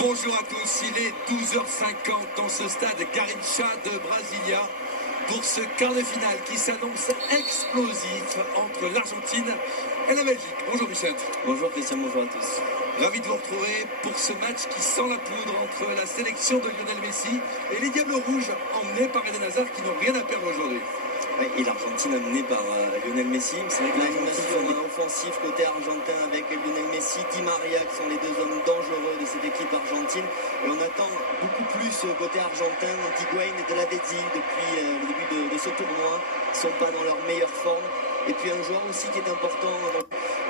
Bonjour à tous, il est 12h50 dans ce stade Garrincha de Brasilia pour ce quart de finale qui s'annonce explosif entre l'Argentine et la Belgique. Bonjour Michel. Bonjour Christian, bonjour à tous. Ravi de vous retrouver pour ce match qui sent la poudre entre la sélection de Lionel Messi et les Diables Rouges emmenés par Eden Hazard qui n'ont rien à perdre aujourd'hui. Et l'Argentine amenée par Lionel Messi. C'est vrai que l'animation offensive côté argentin avec Lionel Messi, Di Maria qui sont les deux hommes dangereux de cette équipe argentine. Et on attend beaucoup plus côté argentin, Higuaín et De La Vedzi depuis le début de ce tournoi. Ils ne sont pas dans leur meilleure forme. Et puis un joueur aussi qui est important.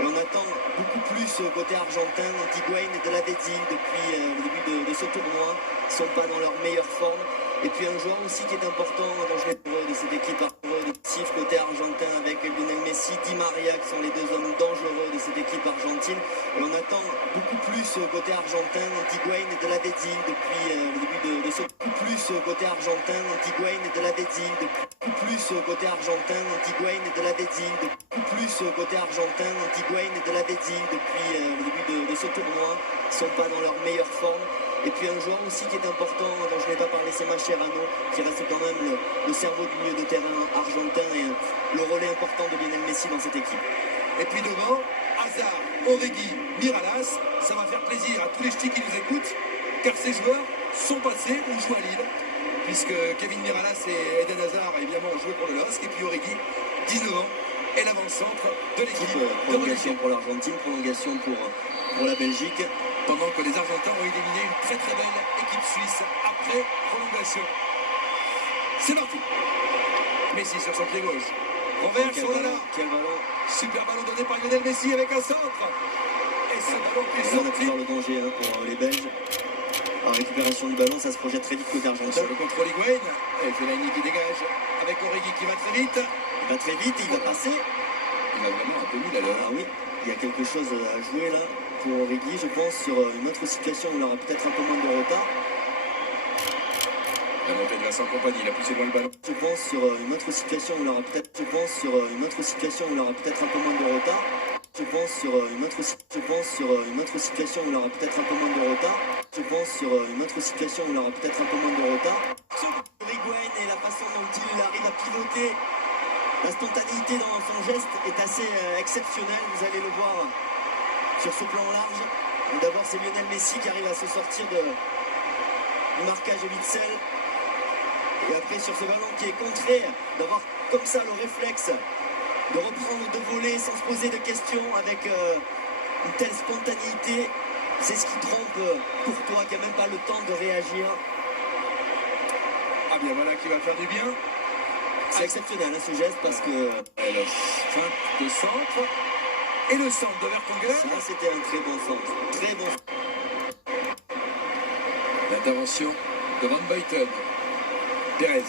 Et on attend beaucoup plus côté argentin, Higuaín et De La Vedzi depuis le début de ce tournoi. Ils ne sont pas dans leur meilleure forme. Et puis un joueur aussi qui est important dans le jeu de cette équipe argentine, côté argentin avec Lionel Messi, Di Maria qui sont les deux hommes dangereux de cette équipe argentine. Et on attend beaucoup plus côté argentin, Higuaín et De La Vedzi depuis le début de ce beaucoup plus côté argentin, Higuaín et De La Vedzi beaucoup plus côté argentin, Higuaín et De La Vedzi beaucoup plus côté argentin, Higuaín et De La Vedzi depuis le début de ce tournoi. Ils ne sont pas dans leur meilleure forme. Et puis un joueur aussi qui est important, dont je n'ai pas parlé, c'est Mascherano, qui reste quand même le cerveau du milieu de terrain argentin et le relais important de Lionel Messi dans cette équipe. Et puis devant, Hazard, Origi, Miralas, ça va faire plaisir à tous les ch'tis qui nous écoutent, car ces joueurs sont passés ou jouent à Lille, puisque Kevin Miralas et Eden Hazard évidemment ont joué pour le LOSC, et puis Origi, 19 ans, est l'avant-centre de l'équipe. Prolongation pour l'Argentine, prolongation pour la Belgique. Pendant que les Argentins ont éliminé une très très belle équipe suisse après prolongation. C'est parti. Messi sur son pied gauche. Renverse, oh là là. Quel ballon. Super ballon donné par Lionel Messi avec un centre. Et ce ballon qui est on a pu sorti. voir le danger pour les Belges. En récupération du ballon, ça se projette très vite côté argentin. Sur le contrôle Higuaín. Et Fellaini qui dégage avec Origi qui va très vite. Il va très vite, il va passer. Il a vraiment un peu mis la l'heure. Ah oui, il y a quelque chose à jouer là pour Origi, je pense, sur une autre situation où il aura peut-être un peu moins de retard. La montée de Vincent Kompany, il a poussé loin le ballon. Je pense sur une autre situation où il aura peut-être, un peu moins de retard. Je pense sur une autre situation où il aura peut-être un peu moins de retard. Higuaín et la façon dont il arrive à pivoter, la spontanéité dans son geste est assez exceptionnelle. Vous allez le voir sur ce plan large. D'abord, c'est Lionel Messi qui arrive à se sortir du marquage de Witsel. Et après, sur ce ballon qui est contré, d'avoir comme ça le réflexe de reprendre, de voler sans se poser de questions avec une telle spontanéité. C'est ce qui trompe Courtois qui n'a même pas le temps de réagir. Ah bien voilà qui va faire du bien. C'est exceptionnel ce geste parce que... Le feinte de centre. Et le centre de Vertonghen. Ça, c'était un très bon centre. Très bon. L'intervention de Van Buiten. Pérez.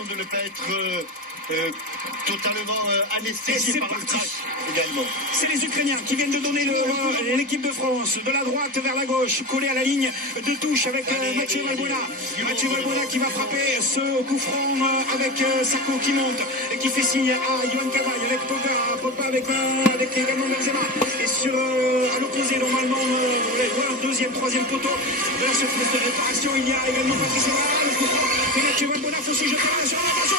de ne pas être totalement anesthésié par le crash également. C'est les Ukrainiens qui viennent de donner l'équipe de France de la droite vers la gauche, collé à la ligne de touche avec Mathieu Valbuena. Mathieu Valbuena qui va frapper ce coup franc avec Sako qui monte et qui fait signe à Yohan Cabaye avec Pogba avec également Benzema. Et sur à l'opposé normalement, voilà, deuxième, troisième poteau de la surface de réparation, il y a également Patrice Evra, le coup franc de Mathieu Valbuena, faut se jeter sur l'attention.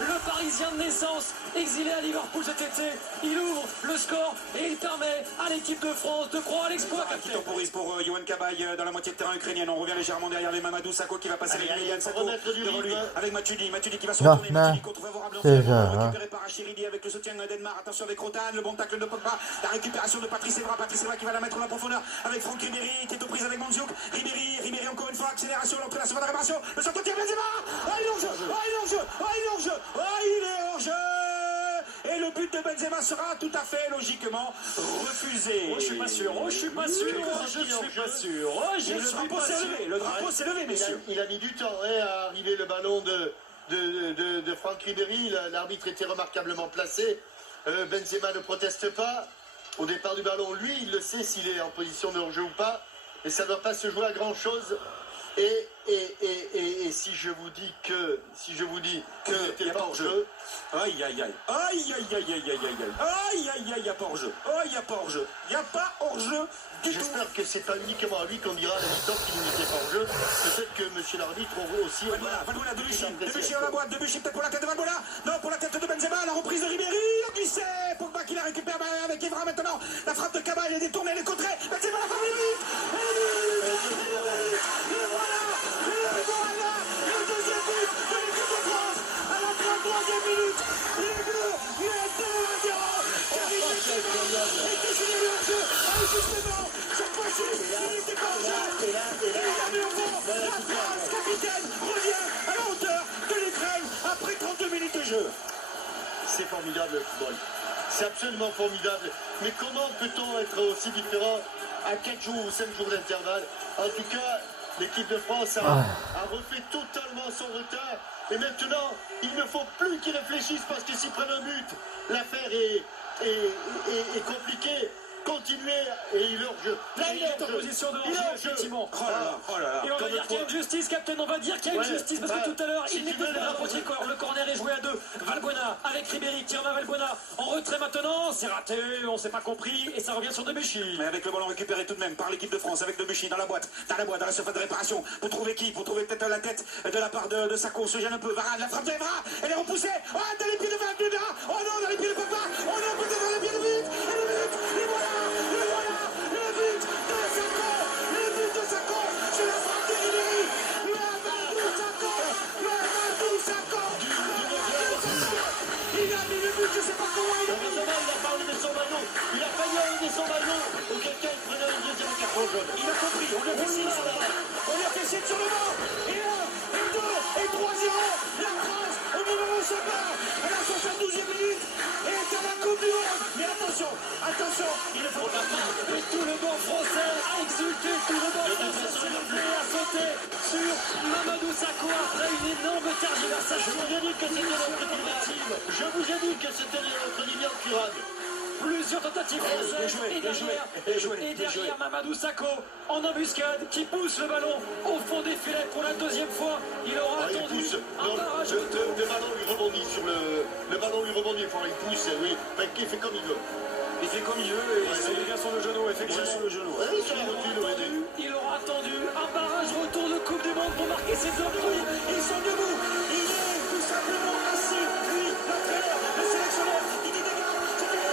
Le Parisien de naissance, exilé à Liverpool cet été, il ouvre le score et il permet à l'équipe de France de croire à l'exploit. Qui temporise pour Yohan Cabaye dans la moitié de terrain ukrainienne. On revient légèrement derrière les Mamadou Sakho qui va passer avec Yohan Sakho devant lui avec Matuidi qui va se retourner. Matuidi contre favorable récupéré par Achiridi avec le soutien d'Edmar. Attention avec Rotan, le bon tacle de Pogba, la récupération de Patrice Evra qui va la mettre en la profondeur avec Franck Ribéry qui est aux prises avec Mandiouk. Ribéry encore une fois, accélération, l'entrée, la seconde réparation, le centre de Benzema. Il est hors jeu, il est hors jeu. Et le but de Benzema sera tout à fait logiquement refusé. Je suis pas sûr. Le drapeau s'est levé, messieurs. Il a mis du temps à arriver le ballon de Franck Ribéry. L'arbitre était remarquablement placé. Benzema ne proteste pas. Au départ du ballon, lui, il le sait s'il est en position de hors-jeu ou pas. Et ça ne doit pas se jouer à grand-chose. Et si je vous dis que n'était pas hors jeu, aïe, il n'y a pas hors jeu. Il n'y a pas hors jeu. Il n'y a pas hors jeu. J'espère que c'est pas uniquement à lui qu'on dira à la mi-temps qu'il n'était pas hors jeu. Peut-être que monsieur l'arbitre aura aussi. Valbuena, Debuchy dans la boîte. Debuchy peut-être pour la tête de Valbuena. Non, pour la tête de Benzema. La reprise de Ribéry. Il a glissé. Pogba qui la récupère avec Evra maintenant. La frappe de Cabaye est détournée, elle est contrée. Benzema la frappe de but. Le deuxième but de l'équipe de France à la 33e minute. Les Bleus, il est 2-0. Karim Benzema était signé hors jeu. Justement, cette fois-ci, il était pas hors jeu. Il a mis au fond. La France, capitaine, revient à la hauteur de l'Ukraine après 32 minutes de jeu. C'est formidable le football. C'est absolument formidable. Mais comment peut-on être aussi différent à 4 jours ou 5 jours d'intervalle? En tout cas, l'équipe de France a refait totalement son retard. Et maintenant, il ne faut plus qu'ils réfléchissent parce que s'ils prennent un but, l'affaire est compliquée. Continuer et il leur jeu. Là, il est en position de hors-jeu, effectivement. Oh là là. Et on va dire qu'il y a une justice, Captain, on va dire qu'il y a une justice parce que tout à l'heure, il n'était pas rapproché corps. Le corner est joué à 2. Valbuena avec Ribéry qui en a Valbuena en retrait maintenant. C'est raté, on s'est pas compris et ça revient sur Debuchy. Mais avec le ballon récupéré tout de même par l'équipe de France avec Debuchy dans la boîte, dans la surface de réparation. Pour trouver qui? Pour trouver peut-être la tête de la part de Sakho. Se gêne un peu. Varane, la frappe d'Evra. Elle est repoussée. Oh, dans les pieds de Valbuena. Oh non, dans les pieds de Pogba. Oh non, peut-être dans les pieds de but. Et le but. Et voilà. Le but de Sakho, c'est la frappe de Ribéry. Mamadou Sakho. Il a mis le but, je sais pas comment il a mis. Il a pas enlevé son maillot. Il a failli enlever son maillot. Ou quelqu'un prenait une deuxième carton jaune. Il a compris, on lui a fait signe sur le banc. On lui a fait signe sur le banc. Et 1, et 2, et 3-0. La France, au moment où on se bat, à la 72e minute, est à la Coupe du Monde. Mais attention, il ne faut pas. Et tout le banc français a exulté, tout le banc français s'est levé, a sauté sur Mamadou Sakho après une énorme tergiversation. Je vous ai dit que c'était notre tentative. Je vous ai dit que c'était notre ligne en curade. Plusieurs tentatives françaises et derrière Mamadou Sakho en embuscade qui pousse le ballon au fond des filets pour la deuxième fois. Il aura attendu un barrage. Le ballon lui rebondit sur le ballon lui rebondit, il pousse, oui. Il fait comme il veut. Il fait comme il veut et il vient sur le genou, effectivement sur le genou. Il aura attendu un barrage retour de Coupe du Monde pour marquer ses deux buts. Ils sont debout. Il est tout simplement assis. Lui, l'entraîneur, le sélectionneur, il dit des gars, c'est fini.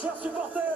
Chers supporters,